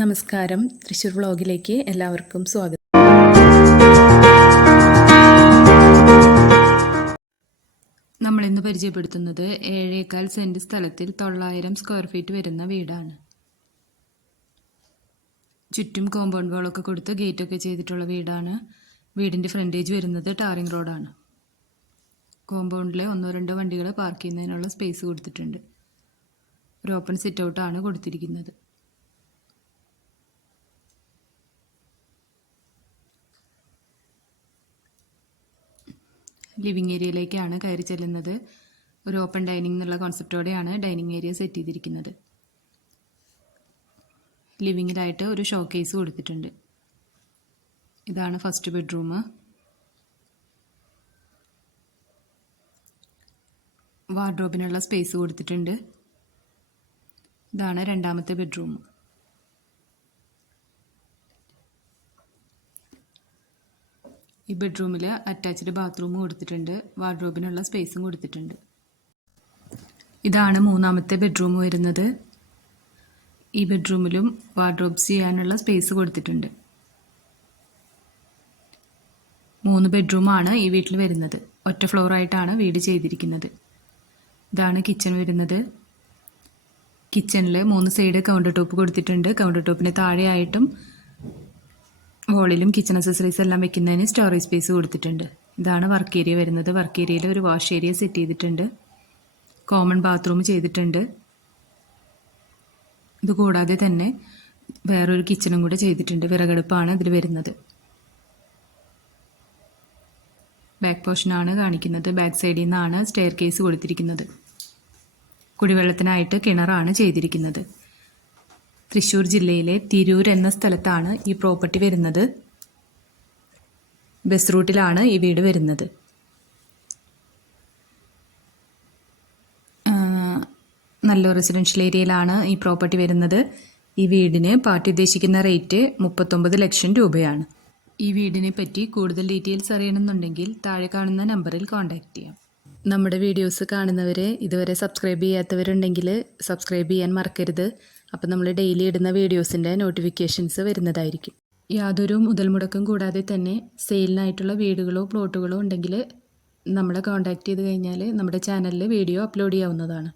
നമസ്കാരം. തൃശ്ശൂർ വ്ളോഗിലേക്ക് എല്ലാവർക്കും സ്വാഗതം. നമ്മൾ ഇന്ന് പരിചയപ്പെടുത്തുന്നത് ഏഴേകാൽ സെന്റ് സ്ഥലത്തിൽ തൊള്ളായിരം സ്ക്വയർ ഫീറ്റ് വരുന്ന വീടാണ്. ചുറ്റും കോമ്പൗണ്ട് വാളൊക്കെ കൊടുത്ത് ഗേറ്റൊക്കെ ചെയ്തിട്ടുള്ള വീടാണ്. വീടിന്റെ ഫ്രണ്ടേജ് വരുന്നത് ടാറിംഗ് റോഡാണ് കോമ്പൗണ്ടിലെ ഒന്നോ രണ്ടോ വണ്ടികൾ പാർക്ക് ചെയ്യുന്നതിനുള്ള സ്പേസ് കൊടുത്തിട്ടുണ്ട്. ഒരു ഓപ്പൺ സിറ്റ് ഔട്ടാണ് കൊടുത്തിരിക്കുന്നത്. ലിവിങ് ഏരിയയിലേക്കാണ് കയറി ചെല്ലുന്നത്. ഒരു ഓപ്പൺ ഡൈനിങ് എന്നുള്ള കോൺസെപ്റ്റോടെയാണ് ഡൈനിങ് ഏരിയ സെറ്റ് ചെയ്തിരിക്കുന്നത്. ലിവിങ്ങിലായിട്ട് ഒരു ഷോ കേസ് കൊടുത്തിട്ടുണ്ട്. ഇതാണ് ഫസ്റ്റ് ബെഡ്റൂം. വാർഡ്രോബിനുള്ള സ്പേസ് കൊടുത്തിട്ടുണ്ട്. ഇതാണ് രണ്ടാമത്തെ ബെഡ്റൂം. ഈ ബെഡ്റൂമിൽ അറ്റാച്ച്ഡ് ബാത്റൂം കൊടുത്തിട്ടുണ്ട് വാർഡ്രോബിനുള്ള സ്പേസും കൊടുത്തിട്ടുണ്ട്. ഇതാണ് മൂന്നാമത്തെ ബെഡ്റൂം വരുന്നത്. ഈ ബെഡ്റൂമിലും വാർഡ്രോബ്സ് ചെയ്യാനുള്ള സ്പേസ് കൊടുത്തിട്ടുണ്ട്. മൂന്ന് ബെഡ്റൂമാണ് ഈ വീട്ടിൽ വരുന്നത്. ഒറ്റ ഫ്ലോറായിട്ടാണ് വീട് ചെയ്തിരിക്കുന്നത്. ഇതാണ് കിച്ചൺ വരുന്നത്. കിച്ചണിൽ മൂന്ന് സൈഡ് കൗണ്ടർ ടോപ്പ് കൊടുത്തിട്ടുണ്ട്. കൗണ്ടർ ടോപ്പിന് താഴെയായിട്ടും വോളിലും കിച്ചൺ അക്സസറീസ് എല്ലാം വെക്കുന്നതിന് സ്റ്റോറേജ് സ്പേസ് കൊടുത്തിട്ടുണ്ട്. ഇതാണ് വർക്ക് ഏരിയ വരുന്നത്. വർക്ക് ഏരിയയിൽ ഒരു വാഷ് ഏരിയ സെറ്റ് ചെയ്തിട്ടുണ്ട്. കോമൺ ബാത്റൂം ചെയ്തിട്ടുണ്ട്. ഇത് കൂടാതെ തന്നെ വേറൊരു കിച്ചണും കൂടെ ചെയ്തിട്ടുണ്ട്. വിറകടുപ്പാണ് ഇതിൽ വരുന്നത്. ബാക്ക് പോർഷനാണ് കാണിക്കുന്നത്. ബാക്ക് സൈഡിൽ നിന്നാണ് സ്റ്റെയർ കേസ് കൊടുത്തിരിക്കുന്നത്. കുടിവെള്ളത്തിനായിട്ട് കിണറാണ് ചെയ്തിരിക്കുന്നത്. തൃശ്ശൂർ ജില്ലയിലെ തിരൂർ എന്ന സ്ഥലത്താണ് ഈ പ്രോപ്പർട്ടി വരുന്നത്. ബസ് റൂട്ടിലാണ് ഈ വീട് വരുന്നത്. നല്ല റെസിഡൻഷ്യൽ ഏരിയയിലാണ് ഈ പ്രോപ്പർട്ടി വരുന്നത്. ഈ വീടിന് പാർട്ടി ഉദ്ദേശിക്കുന്ന റേറ്റ് മുപ്പത്തൊമ്പത് ലക്ഷം രൂപയാണ്. ഈ വീടിനെ പറ്റി കൂടുതൽ ഡീറ്റെയിൽസ് അറിയണമെന്നുണ്ടെങ്കിൽ താഴെ കാണുന്ന നമ്പറിൽ കോൺടാക്റ്റ് ചെയ്യാം. നമ്മുടെ വീഡിയോസ് കാണുന്നവരെ ഇതുവരെ സബ്സ്ക്രൈബ് ചെയ്യാത്തവരുണ്ടെങ്കിൽ സബ്സ്ക്രൈബ് ചെയ്യാൻ മറക്കരുത്. അപ്പം നമ്മൾ ഡെയിലി ഇടുന്ന വീഡിയോസിന്റെ നോട്ടിഫിക്കേഷൻസ് വരുന്നതായിരിക്കും. യാതൊരു മുതൽ മുടക്കം കൂടാതെ തന്നെ സെയിലിനായിട്ടുള്ള വീടുകളോ പ്ലോട്ടുകളോ ഉണ്ടെങ്കിൽ നമ്മളെ കോൺടാക്റ്റ് ചെയ്ത് കഴിഞ്ഞാൽ നമ്മുടെ ചാനലിൽ വീഡിയോ അപ്ലോഡ് ചെയ്യാവുന്നതാണ്.